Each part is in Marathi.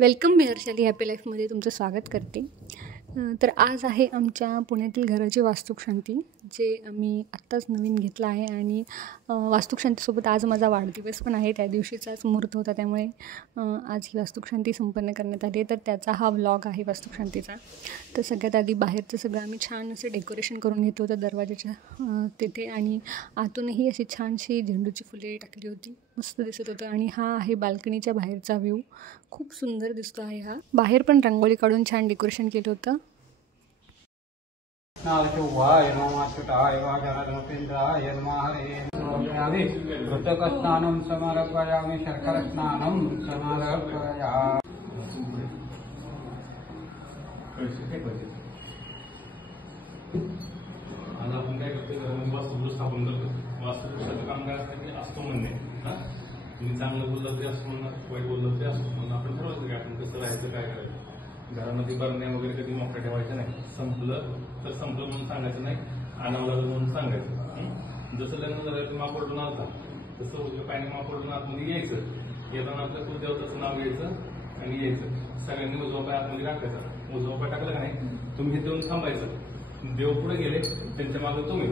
वेलकम मी हर्षाली हॅपी लाईफमध्ये तुमचं स्वागत करते। तर आज आहे आमच्या पुण्यातील घराची वास्तुशांती, जे आम्ही आत्ताच नवीन घेतलं आहे आणि वास्तुशांतीसोबत आज माझा वाढदिवस पण आहे। त्या दिवशीचाच मुहूर्त होता, त्यामुळे आज ही वास्तुशांती संपन्न करण्यात आली। तर त्याचा हा व्लॉग आहे वास्तुशांतीचा। तर सगळ्यात आधी बाहेरचं सगळं आम्ही छान असे डेकोरेशन करून घेतो होतं दरवाजाच्या तिथे, आणि आतूनही अशी छानशी झेंडूची फुले टाकली होती, मस्त दिसत होतं। आणि हा आहे बाल्कनीच्या बाहेरचा व्ह्यू, खूप सुंदर दिसतो आहे हा। बाहेर पण रांगोळी काढून छान डेकोरेशन केलं होतं। घृतकस्नानं समर्पयामि शर्करस्नानं समर्पयामि। आज आपण काय करतो, घरामध्ये वास्तुगृह स्थापन करतो। वास्तुगृहाचं काम करण्यासाठी असतो म्हणणे, तुम्ही चांगलं बोललं तरी असतो म्हणणार, वाईट बोललं तरी असतो म्हणून आपण ठरवायचं की आपण कसं राहायचं, काय करायचं। घरामध्ये बरण्या वगैरे कधी मोकळ्या ठेवायचं नाही, संपलं तर संपलं म्हणून सांगायचं नाही, आणावं लागलं म्हणून सांगायचं। जसं लग्न झालं तर माप पडून आलता, तसं उजव्या पायाने माप पडून आतमध्ये यायचं, येताना आपल्या कुलदेवताचं नाव घ्यायचं आणि यायचं। सगळ्यांनी उजवा पाय आतमध्ये टाकायचा। उजवा पाय टाकलं का नाही, तुम्ही हे देऊन थांबायचं। देव पुढे गेले, त्यांच्या मागे तुम्ही,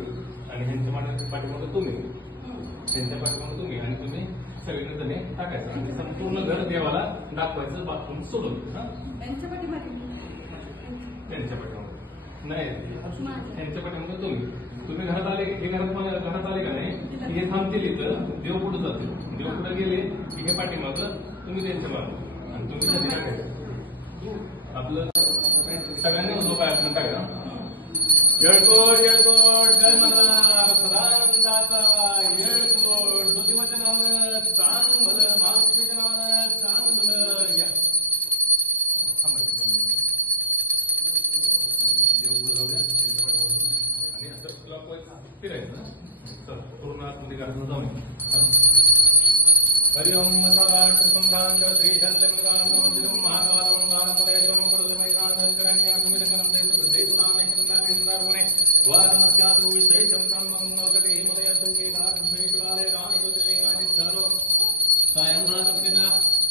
आणि ह्यांच्या पाठीमागे तुम्ही, त्यांच्या पाठीमागे तुम्ही, आणि तुम्ही सगळीकडे धने टाकायचं आणि संपूर्ण घर देवाला दाखवायचं, बाथरूम सोडून। त्यांच्या पाठीमागे नाही, त्यांच्या पाठीमागे तुम्ही घरात आले, हे घरात आले का नाही, हे थांबतील इथं, देव पुढे जातील। देव पुढे गेले की हे पाठीमागं, तुम्ही त्यांच्या मागं, आणि तुम्ही धने टाकायचं। आपलं सगळ्यांनी उजवा पाय आपण टाकायचा। येळकोट येळकोट जय मल्हार सदानंदाचा येळकोट, ज्योतिबाच्या नावानं चांग भलं, महालक्ष्मीच्या नावानं चांग भलं। या देव पुढे जाऊ द्या, आणि असं क्लॉकवाईज फिरायचं। चल पूर्ण आतमध्ये गाडून जाऊन हरि ओम मसाट संधान श्री शल्यमृगांगोदिरं महाकालं गानमलेश्वरं वरदमैदानं शरण्यं भूमिरंगं देवरामेश्वरनागेन्द्रगुणे वारणस्यातु विश्वेशं ब्रह्मं नवकटे हिमलयतु केदारमेश्वरालय रामेश्वरेगानि सर्वं सायंभ्रातपतिना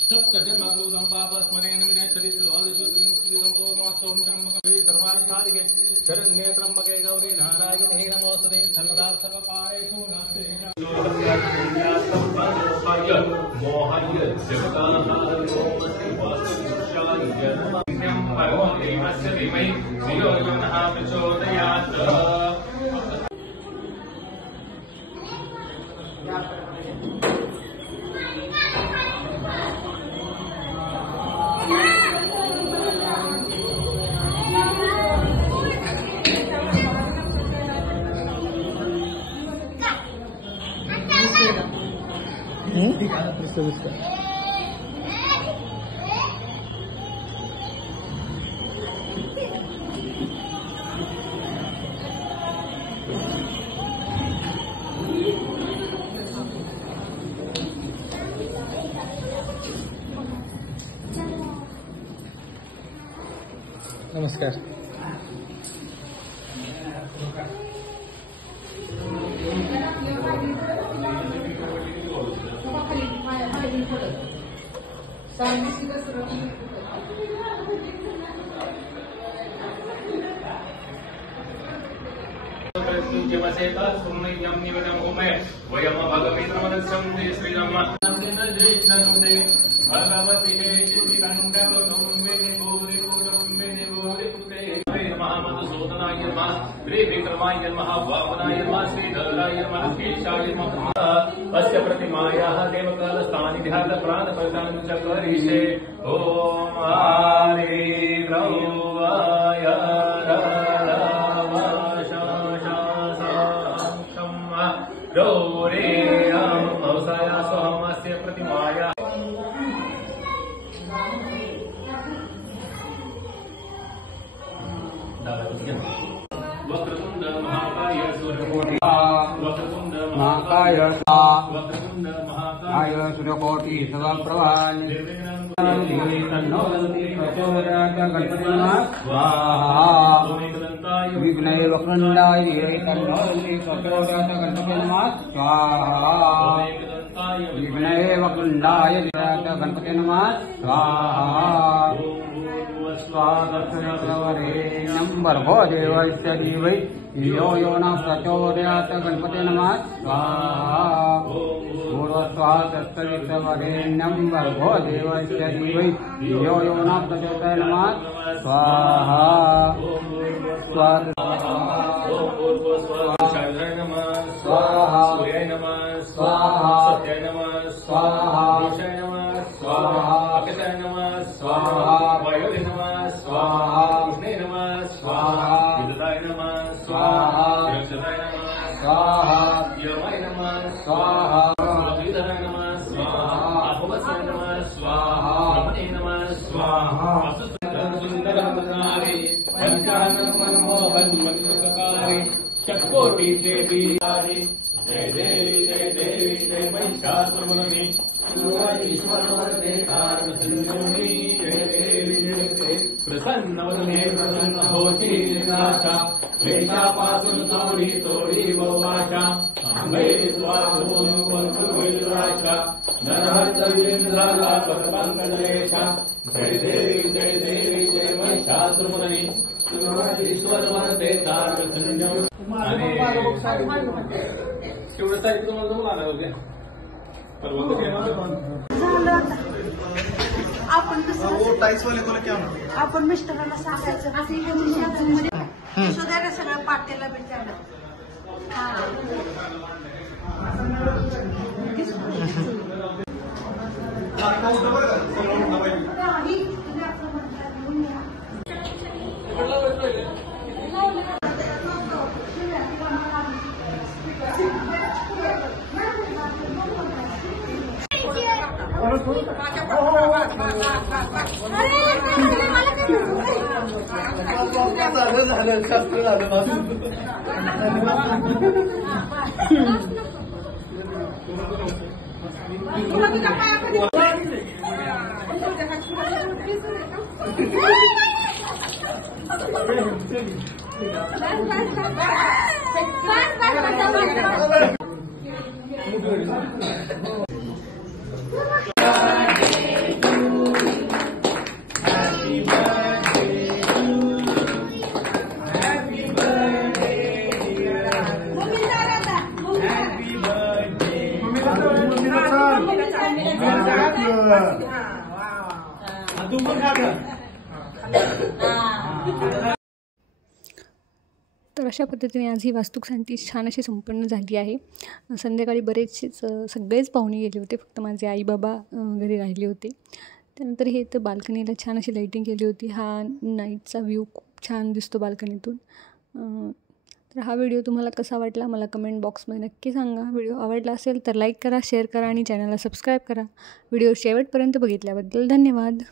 सप्तजन्मभूतं पापस्मरेण विनश्यति द्वादशोत्तरं पूर्णमस्तों ब्रह्मकवे सर्वार्थसाधिके शरण्ये त्र्यंबके गौरी नारायणे नमोस्तुते सर्वदा सर्वकारेषु नास्ते। मोहाय जगदानंदो वासुदेवाय नमः परमदेवस्य धीमहि धियो यो नः प्रचोदयात्। नमस्कार। वयम भगवेन्द्रमनस्यं ते श्रीराम भगवती हे श्रीकण्ठवनं वेणे गौरी पूजं वेणे गौरी पुते महामधुसूदनाय नमः त्रिविक्रमाय नमः वामनाय नमः श्रीधराय नमः केशाय नमः। अस्य प्रतिमायाः देवकालस्थानि ध्यान प्राणप्रदानं च करिष्ये। ॐ हरि द्रौवाय गौरेयं औषया सोमस्य प्रतिमाया वक्रतुंड महाकाय सूर्यकोटि वक्रतुंड महाकाय वक्रतुंड महाकाय सूर्यकोटि समप्रभा तन्नो प्रचोदयात्। गणपति नमः स्वाहा। विघ्नय वक्रतुंडाय तन्नो प्रचोदयात्। गणपति नमः स्वाहा। विघ्नय वक्रतुंडाय गणपति नमः स्वाहा। स्वादत्तवरेण्यं भर्गो देवस्य धीमहि धियो यो न प्रचोदयात् गणपते नमः स्वाहा पूर्वस्वादत्तवरेण्यं भर्गो देवस्य धीमहि धियो यो न प्रचोदयात् नमः स्वाहा चंद्राय नमः स्वाहा सूर्याय नमः स्वाहा सत्याय नमः स्वाहा पुरुषाय नमः स्वाहा आकाशाय नमः स्वाहा वायुवे नमः स्वाहा कृष्णे नमः स्वाहा विदुराय नमः स्वाहा रक्षताय नमः स्वाहा यमाय नमः स्वाहा लक्ष्मीधराय नमः स्वाहा अभवसाय नमः स्वाहा रमणे नमः स्वाहा सुंदरमनारे पंचाननमनोहर मंत्रकारी चकोटी देवी हरि जय देवी जय महिषासुरमर्दिनी ईश्वरवरदे कारण संजोनी जय देवी प्रसन्नवदने प्रसन्न होती नाशा क्लेशापासून तोडी ववाशा अंबे स्वाधून वंशुराशा नरहर वीरेंद्राला पदपंकलेशा जय देवी जय महिषासुरमर्दिनी ईश्वरवरदे कारण संजोनी तेवढं तारीख तुम्हाला जाऊन आला होत्या परवा आपण आपण मिस्टरांना सांगायचं सुधारा सगळं पाट्याला भेटायला तर अशा पद्धतीने आज ही वास्तुशांती छान अशी संपन्न झाली आहे. संध्याकाळी बरेचसेच सगळेच पाहुणे गेले होते, फक्त माझे आई बाबा घरी राहिले होते. त्यानंतर हे तर बाल्कनीला छान अशी लाईटिंग केली होती. हा नाईटचा व्ह्यू खूप छान दिसतो बाल्कनीतून. तर हा व्हिडिओ तुम्हाला कसा वाटला मला कमेंट बॉक्समध्ये नक्की सांगा. व्हिडिओ आवडला असेल तर लाईक करा, शेअर करा आणि चॅनलला सबस्क्राईब करा. व्हिडिओ शेवटपर्यंत बघितल्याबद्दल धन्यवाद.